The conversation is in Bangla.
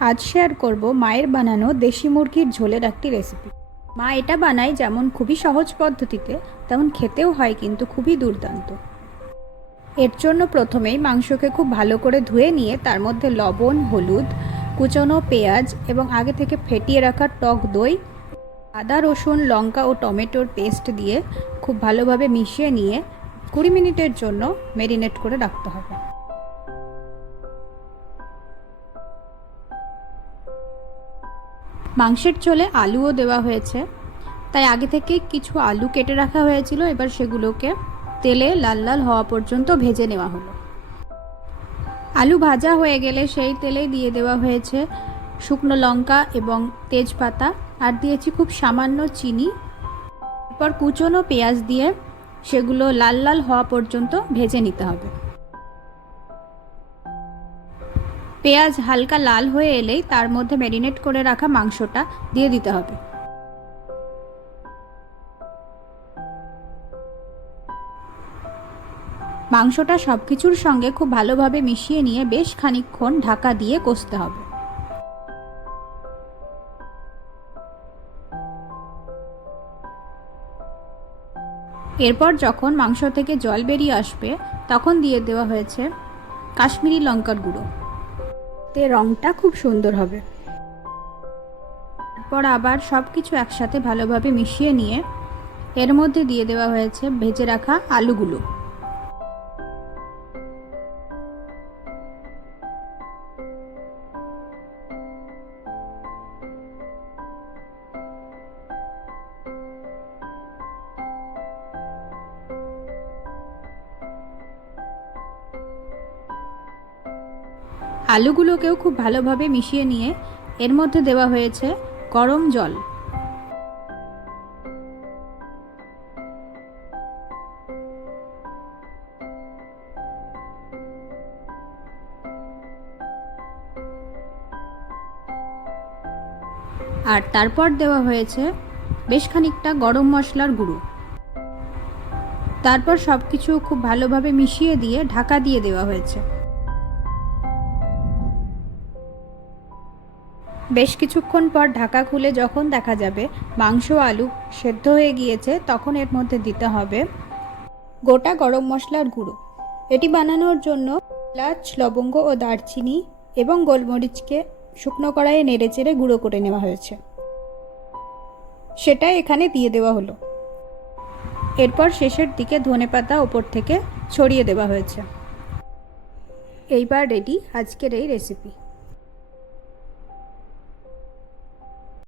আজ শেয়ার করব মায়ের বানানো দেশি মুরগির ঝোলের একটি রেসিপি। মা এটা বানায় যেমন খুবই সহজ পদ্ধতিতে, তেমন খেতেও হয় কিন্তু খুবই দুর্দান্ত। এর জন্য প্রথমেই মাংসকে খুব ভালো করে ধুয়ে নিয়ে তার মধ্যে লবণ, হলুদ, কুচনো পেঁয়াজ এবং আগে থেকে ফেটিয়ে রাখা টক দই, আদা, রসুন, লঙ্কা ও টমেটোর পেস্ট দিয়ে খুব ভালোভাবে মিশিয়ে নিয়ে 20 মিনিটের জন্য ম্যারিনেট করে রাখতে হবে। মাংসের ঝোলে আলুও দেওয়া হয়েছে, তাই আগে থেকে কিছু আলু কেটে রাখা হয়েছিল। এবার সেগুলোকে তেলে লাল লাল হওয়া পর্যন্ত ভেজে নেওয়া হলো। আলু ভাজা হয়ে গেলে সেই তেলে দিয়ে দেওয়া হয়েছে শুকনো লঙ্কা এবং তেজপাতা, আর দিয়েছি খুব সামান্য চিনি। এরপর কুচনো পেঁয়াজ দিয়ে সেগুলো লাল লাল হওয়া পর্যন্ত ভেজে নিতে হবে। পেঁয়াজ হালকা লাল হয়ে এলেই তার মধ্যে ম্যারিনেট করে রাখা মাংসটা দিয়ে দিতে হবে। মাংসটা সব কিছুর সঙ্গে খুব ভালোভাবে মিশিয়ে নিয়ে বেশ খানিকক্ষণ ঢাকা দিয়ে কষতে হবে। এরপর যখন মাংস থেকে জল বেরিয়ে আসবে তখন দিয়ে দেওয়া হয়েছে কাশ্মীরি লঙ্কার গুঁড়ো। তে রঙটা খুব সুন্দর হবে। তারপর আবার সব কিছু একসাথে ভালোভাবে মিশিয়ে নিয়ে এর মধ্যে দিয়ে দেওয়া হয়েছে ভেজে রাখা আলুগুলো। আলুগুলোকেও খুব ভালোভাবে মিশিয়ে নিয়ে এর মধ্যে দেওয়া হয়েছে গরম জল। আর তারপর দেওয়া হয়েছে বেশ খানিকটা গরম মশলার গুঁড়ো। তারপর সব কিছু খুব ভালোভাবে মিশিয়ে দিয়ে ঢাকা দিয়ে দেওয়া হয়েছে। বেশ কিছুক্ষণ পর ঢাকা খুলে যখন দেখা যাবে মাংস আলু সেদ্ধ হয়ে গিয়েছে, তখন এর মধ্যে দিতে হবে গোটা গরম মশলার গুঁড়ো। এটি বানানোর জন্য এলাচ, লবঙ্গ ও দারচিনি এবং গোলমরিচকে শুকনো কড়াইয়ে নেড়েচেড়ে গুঁড়ো করে নেওয়া হয়েছে, সেটা এখানে দিয়ে দেওয়া হলো। এরপর শেষের দিকে ধনেপাতা ওপর থেকে ছড়িয়ে দেওয়া হয়েছে। এইবার রেডি আজকের এই রেসিপি।